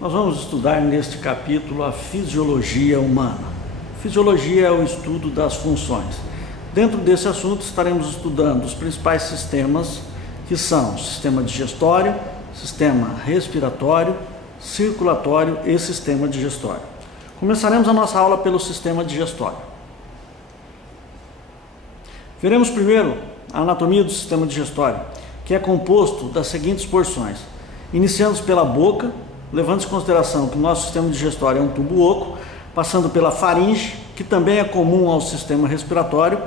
Nós vamos estudar neste capítulo a fisiologia humana. Fisiologia é o estudo das funções. Dentro desse assunto estaremos estudando os principais sistemas, que são o sistema digestório, sistema respiratório, circulatório e sistema digestório. Começaremos a nossa aula pelo sistema digestório. Veremos primeiro a anatomia do sistema digestório, que é composto das seguintes porções. Iniciando pela boca, levando em consideração que o nosso sistema digestório é um tubo oco, passando pela faringe, que também é comum ao sistema respiratório,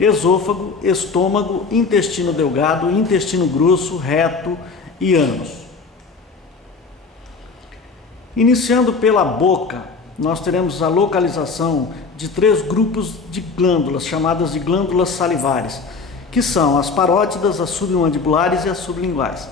esôfago, estômago, intestino delgado, intestino grosso, reto e ânus. Iniciando pela boca, nós teremos a localização de 3 grupos de glândulas, chamadas de glândulas salivares, que são as parótidas, as submandibulares e as sublinguais.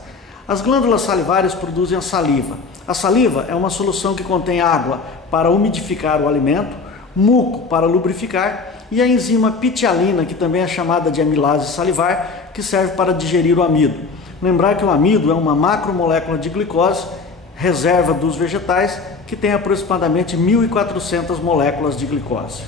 As glândulas salivares produzem a saliva. A saliva é uma solução que contém água para umidificar o alimento, muco para lubrificar e a enzima pitialina, que também é chamada de amilase salivar, que serve para digerir o amido. Lembrar que o amido é uma macromolécula de glicose, reserva dos vegetais, que tem aproximadamente 1.400 moléculas de glicose.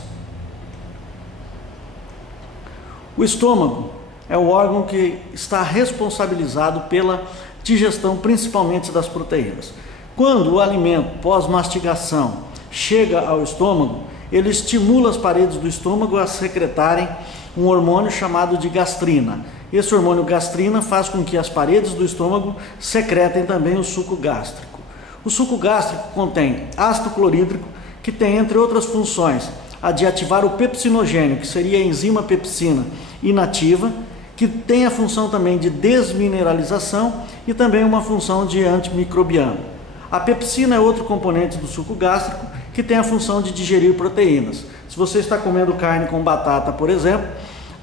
O estômago é o órgão que está responsabilizado pela digestão, principalmente das proteínas. Quando o alimento pós-mastigação chega ao estômago, ele estimula as paredes do estômago a secretarem um hormônio chamado de gastrina. Esse hormônio gastrina faz com que as paredes do estômago secretem também o suco gástrico. O suco gástrico contém ácido clorídrico, que tem, entre outras funções, a de ativar o pepsinogênio, que seria a enzima pepsina inativa, que tem a função também de desmineralização e também uma função de antimicrobiano. A pepsina é outro componente do suco gástrico que tem a função de digerir proteínas. Se você está comendo carne com batata, por exemplo,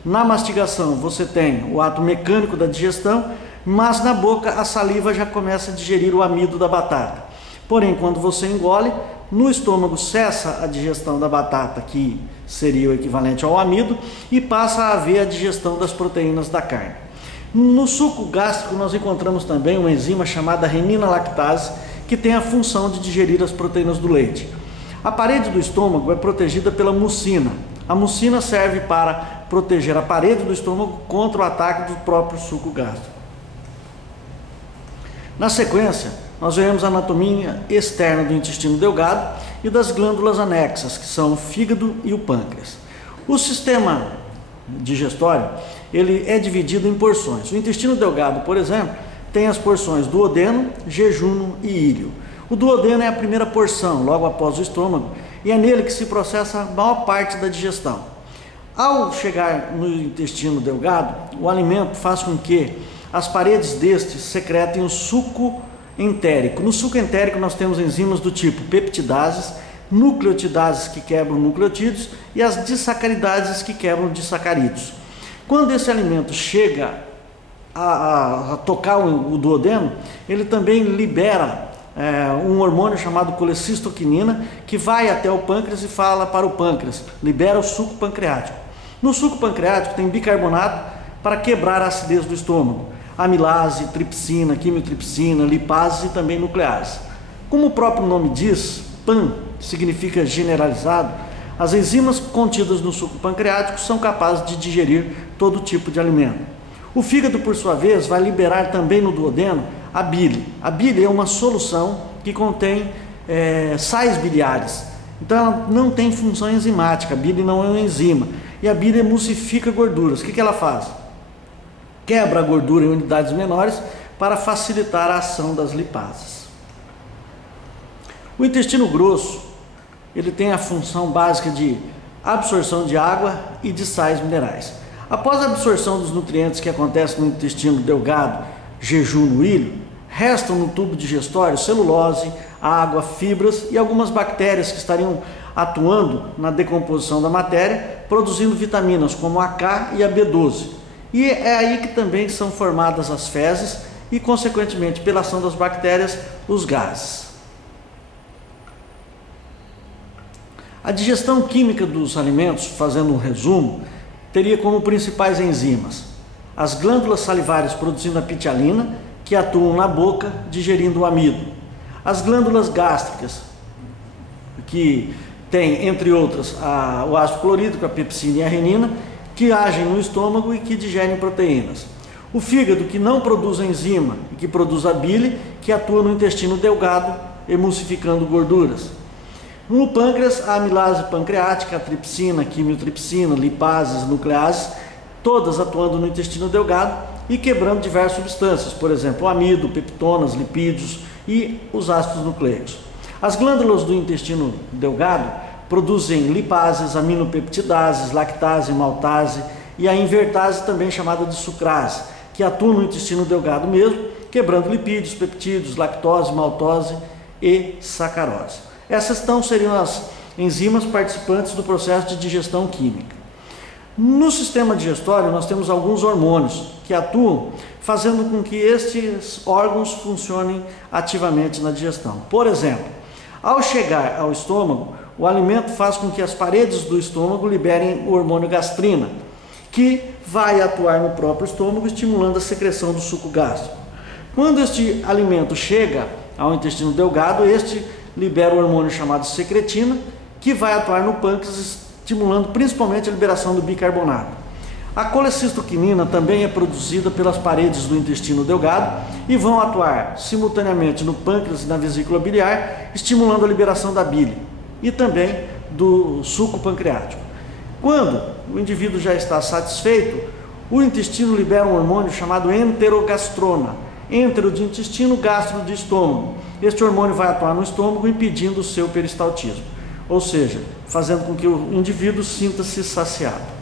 na mastigação você tem o ato mecânico da digestão, mas na boca a saliva já começa a digerir o amido da batata. Porém, quando você engole, no estômago cessa a digestão da batata, que seria o equivalente ao amido, e passa a haver a digestão das proteínas da carne. No suco gástrico nós encontramos também uma enzima chamada renina lactase, que tem a função de digerir as proteínas do leite. A parede do estômago é protegida pela mucina. A mucina serve para proteger a parede do estômago contra o ataque do próprio suco gástrico. Na sequência, nós veremos a anatomia externa do intestino delgado e das glândulas anexas, que são o fígado e o pâncreas. O sistema digestório, ele é dividido em porções. O intestino delgado, por exemplo, tem as porções duodeno, jejuno e íleo. O duodeno é a primeira porção, logo após o estômago, e é nele que se processa a maior parte da digestão. Ao chegar no intestino delgado, o alimento faz com que as paredes deste secretem o suco entérico. No suco entérico nós temos enzimas do tipo peptidases, nucleotidases que quebram nucleotídeos e as disacaridases que quebram disacarídeos. Quando esse alimento chega a tocar o duodeno, ele também libera um hormônio chamado colecistoquinina, que vai até o pâncreas e fala para o pâncreas, libera o suco pancreático. No suco pancreático tem bicarbonato para quebrar a acidez do estômago, amilase, tripsina, quimiotripsina, lipase e também nuclease. Como o próprio nome diz, PAN significa generalizado, as enzimas contidas no suco pancreático são capazes de digerir todo tipo de alimento. O fígado, por sua vez, vai liberar também no duodeno a bile. A bile é uma solução que contém sais biliares. Então ela não tem função enzimática, a bile não é uma enzima. E a bile emulsifica gorduras. O que ela faz? Quebra a gordura em unidades menores para facilitar a ação das lipases. O intestino grosso, ele tem a função básica de absorção de água e de sais minerais. Após a absorção dos nutrientes que acontece no intestino delgado, jejuno e íleo, restam no tubo digestório celulose, água, fibras e algumas bactérias que estariam atuando na decomposição da matéria, produzindo vitaminas como a K e a B12. E é aí que também são formadas as fezes e, consequentemente, pela ação das bactérias, os gases. A digestão química dos alimentos, fazendo um resumo, teria como principais enzimas as glândulas salivares produzindo a pitialina, que atuam na boca digerindo o amido. As glândulas gástricas, que tem, entre outras, o ácido clorídrico, a pepsina e a renina, que agem no estômago e que digerem proteínas. O fígado, que não produz enzima e que produz a bile, que atua no intestino delgado, emulsificando gorduras. No pâncreas, a amilase pancreática, a tripsina, a quimiotripsina, lipases, nucleases, todas atuando no intestino delgado e quebrando diversas substâncias, por exemplo, o amido, peptonas, lipídios e os ácidos nucleicos. As glândulas do intestino delgado produzem lipases, aminopeptidases, lactase, maltase e a invertase, também chamada de sucrase, que atuam no intestino delgado mesmo, quebrando lipídios, peptídeos, lactose, maltose e sacarose. Essas então seriam as enzimas participantes do processo de digestão química. No sistema digestório nós temos alguns hormônios que atuam fazendo com que estes órgãos funcionem ativamente na digestão. Por exemplo, ao chegar ao estômago, o alimento faz com que as paredes do estômago liberem o hormônio gastrina, que vai atuar no próprio estômago, estimulando a secreção do suco gástrico. Quando este alimento chega ao intestino delgado, este libera o hormônio chamado secretina, que vai atuar no pâncreas, estimulando principalmente a liberação do bicarbonato. A colecistoquinina também é produzida pelas paredes do intestino delgado e vão atuar simultaneamente no pâncreas e na vesícula biliar, estimulando a liberação da bile e também do suco pancreático. Quando o indivíduo já está satisfeito, o intestino libera um hormônio chamado enterogastrona, entero de intestino, gastro de estômago. Este hormônio vai atuar no estômago, impedindo o seu peristaltismo, ou seja, fazendo com que o indivíduo sinta-se saciado.